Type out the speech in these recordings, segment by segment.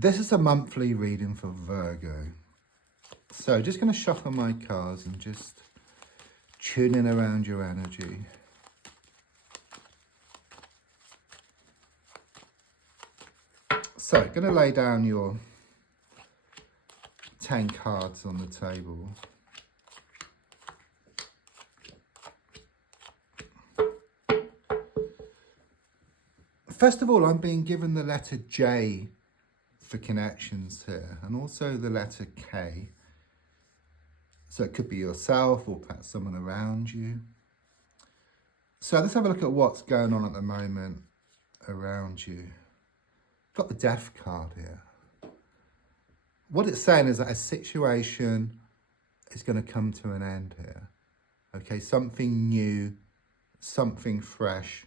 This is a monthly reading for Virgo. So just going to shuffle my cards and just tune in around your energy. So going to lay down your 10 cards on the table. First of all, I'm being given the letter J for connections here, and also the letter K. So it could be yourself or perhaps someone around you. So let's have a look at what's going on at the moment around you. Got the Death card here. What it's saying is that a situation is going to come to an end here. Okay, something new, something fresh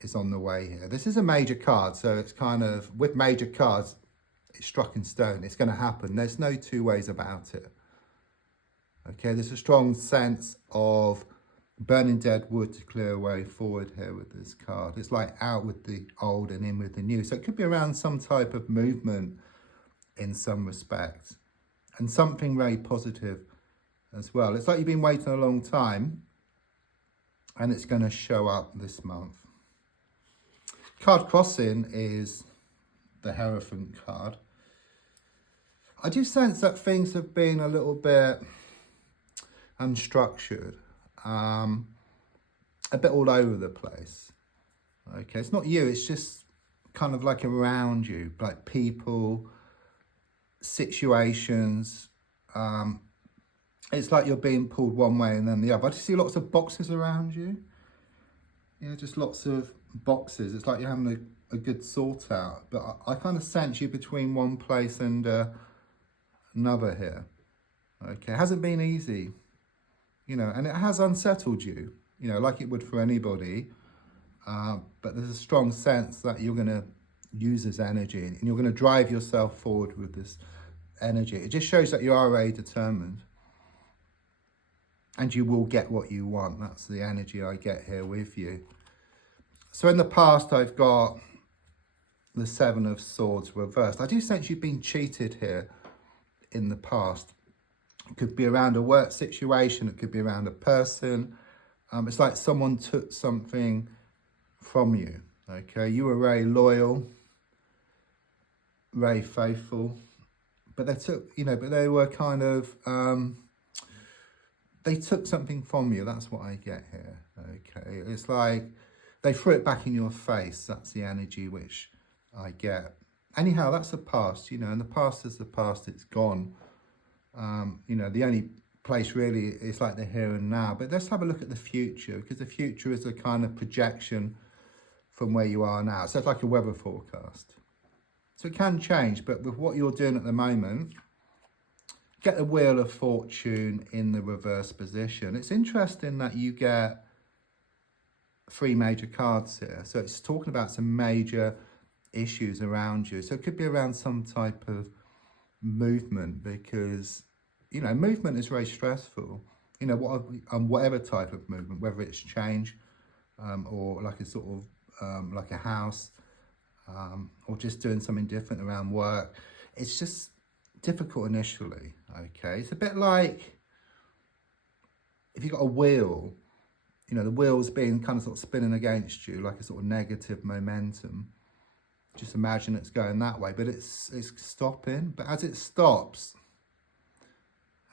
is on the way here. This is a major card, so it's kind of, with major cards, it's struck in stone. It's going to happen. There's no two ways about it. Okay, there's a strong sense of burning dead wood to clear a way forward here with this card. It's like out with the old and in with the new. So it could be around some type of movement in some respect, and something very positive as well. It's like you've been waiting a long time, and it's going to show up this month. Card crossing is the Hierophant card. I do sense that things have been a little bit unstructured, a bit all over the place. Okay, it's not you, it's just kind of like around you, like people, situations. It's like you're being pulled one way and then the other. I just see lots of boxes around you. Yeah, just lots of boxes. It's like you're having a good sort out, but I kind of sense you between one place and another here. Okay, it hasn't been easy, you know, and it has unsettled you, you know, like it would for anybody. But there's a strong sense that you're going to use this energy and you're going to drive yourself forward with this energy. It just shows that you are very determined, and you will get what you want. That's the energy I get here with you. So in the past, I've got the Seven of Swords reversed. I do sense you've been cheated here in the past. It could be around a work situation. It could be around a person. It's like someone took something from you. Okay, you were very loyal, very faithful, but they took, you know, but they were kind of, they took something from you. That's what I get here. Okay, it's like they threw it back in your face. That's the energy which I get. Anyhow, that's the past, you know, and the past is the past. It's gone. You know, the only place really is like the here and now. But let's have a look at the future, because the future is a kind of projection from where you are now. So it's like a weather forecast. So it can change, but with what you're doing at the moment, get the Wheel of Fortune in the reverse position. It's interesting that you get 3 major cards here. So it's talking about some major issues around you. So it could be around some type of movement, because, you know, movement is very stressful. You know, whatever type of movement, whether it's change or like a sort of like a house or just doing something different around work. It's just difficult initially. Okay, it's a bit like if you've got a wheel, you know, the wheel's being kind of sort of spinning against you, like a sort of negative momentum. Just imagine it's going that way, but it's stopping. But as it stops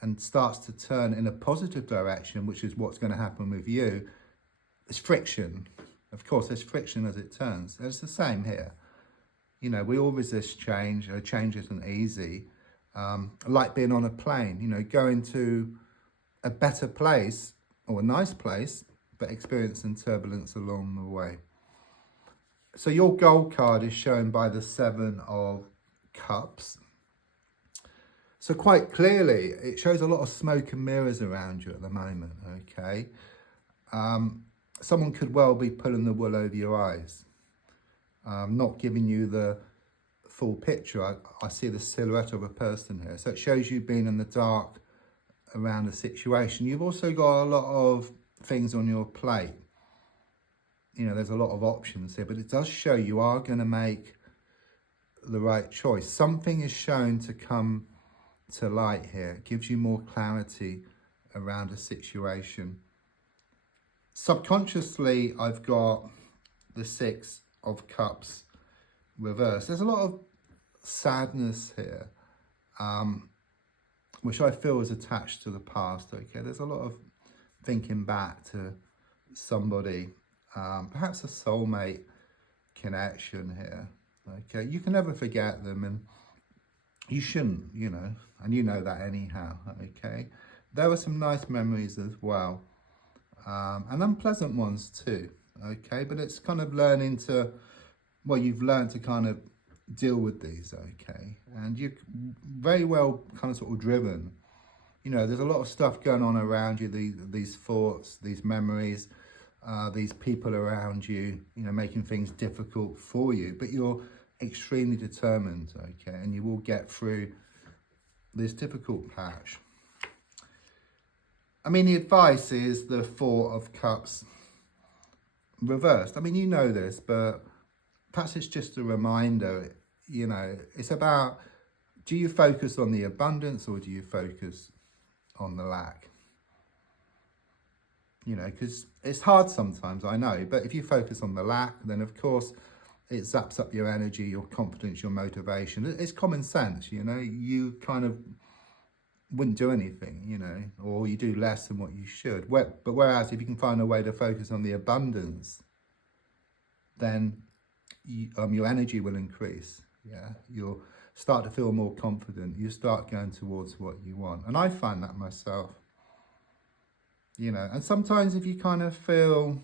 and starts to turn in a positive direction, which is what's going to happen with you, there's friction. Of course, there's friction as it turns. It's the same here. You know, we all resist change. Change isn't easy. Like being on a plane, you know, going to a better place or a nice place, but experiencing turbulence along the way. So your gold card is shown by the 7 of Cups. So quite clearly, it shows a lot of smoke and mirrors around you at the moment, okay? Someone could well be pulling the wool over your eyes, not giving you the full picture. I see the silhouette of a person here. So it shows you being in the dark around a situation. You've also got a lot of things on your plate. You know, there's a lot of options here, but it does show you are going to make the right choice. Something is shown to come to light here. It gives you more clarity around a situation. Subconsciously, I've got the Six of Cups reversed. There's a lot of sadness here, which I feel is attached to the past. Okay, there's a lot of thinking back to somebody, perhaps a soulmate connection here. Okay, you can never forget them, and you shouldn't, you know, and you know that anyhow. Okay, there were some nice memories as well, and unpleasant ones too. Okay, but it's kind of learning to, well, you've learned to kind of deal with these. Okay, and you're very well kind of sort of driven. You know, there's a lot of stuff going on around you, these thoughts, these memories, these people around you, you know, making things difficult for you, but you're extremely determined, okay, and you will get through this difficult patch. I mean, the advice is the Four of Cups reversed. I mean, you know this, but perhaps it's just a reminder, you know, it's about, do you focus on the abundance or do you focus on the lack? You know, because it's hard sometimes, I know, but if you focus on the lack, then of course it zaps up your energy, your confidence, your motivation. It's common sense, you know, you kind of wouldn't do anything, you know, or you do less than what you should. But whereas if you can find a way to focus on the abundance, then your energy will increase. Yeah, you'll start to feel more confident. You start going towards what you want. And I find that myself, you know, and sometimes if you kind of feel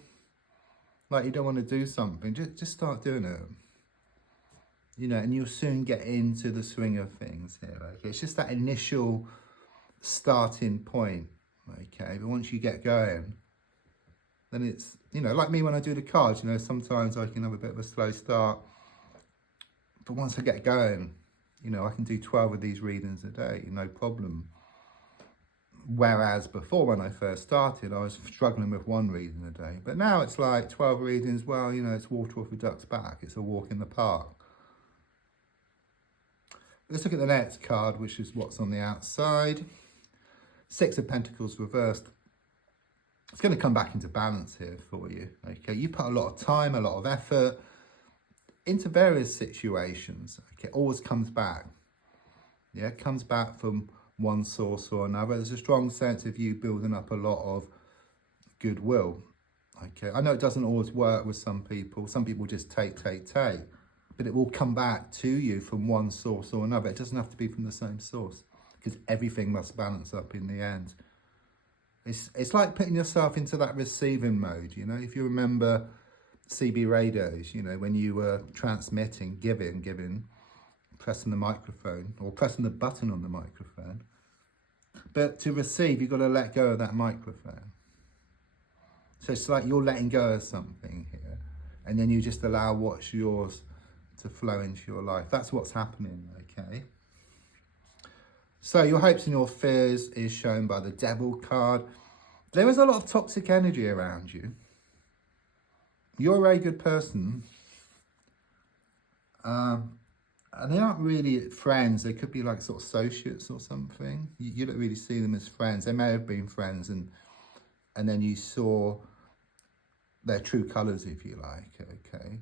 like you don't want to do something, just start doing it. You know, and you'll soon get into the swing of things here. Okay, it's just that initial starting point. Okay, but once you get going, then it's, you know, like me when I do the cards. You know, sometimes I can have a bit of a slow start, but once I get going, you know, I can do 12 of these readings a day, no problem. Whereas before, when I first started, I was struggling with one reading a day. But now it's like 12 readings, well, you know, it's water off a duck's back. It's a walk in the park. Let's look at the next card, which is what's on the outside. Six of Pentacles reversed. It's going to come back into balance here for you. Okay, you put a lot of time, a lot of effort into various situations. Okay, it always comes back. Yeah, it comes back from one source or another. There's a strong sense of you building up a lot of goodwill. Okay, I know it doesn't always work with some people. Some people just take, but it will come back to you from one source or another. It doesn't have to be from the same source, because everything must balance up in the end. It's like putting yourself into that receiving mode. You know, if you remember CB radios, you know, when you were transmitting, giving, pressing the microphone or pressing the button on the microphone. But to receive, you've got to let go of that microphone. So it's like you're letting go of something here, and then you just allow what's yours to flow into your life. That's what's happening, okay? So your hopes and your fears is shown by the Devil card. There is a lot of toxic energy around you. You're a very good person. And they aren't really friends. They could be like sort of associates or something. You don't really see them as friends. They may have been friends, and then you saw their true colours, if you like. Okay.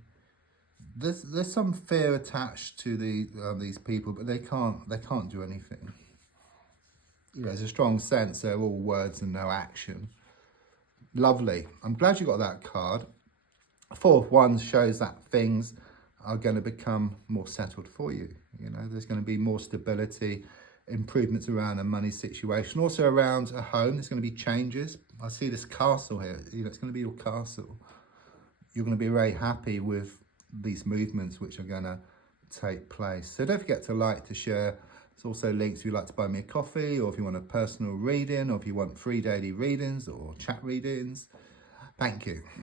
There's some fear attached to these people, but they can't do anything. You know, there's a strong sense they're all words and no action. Lovely. I'm glad you got that card. Four of Wands shows that things are going to become more settled for you. You know, there's going to be more stability, improvements around a money situation, also around a home. There's going to be changes. I see this castle here. You know, it's going to be your castle. You're going to be very happy with these movements which are going to take place. So don't forget to like, to share. There's also links if you'd like to buy me a coffee, or if you want a personal reading, or if you want free daily readings or chat readings. Thank you.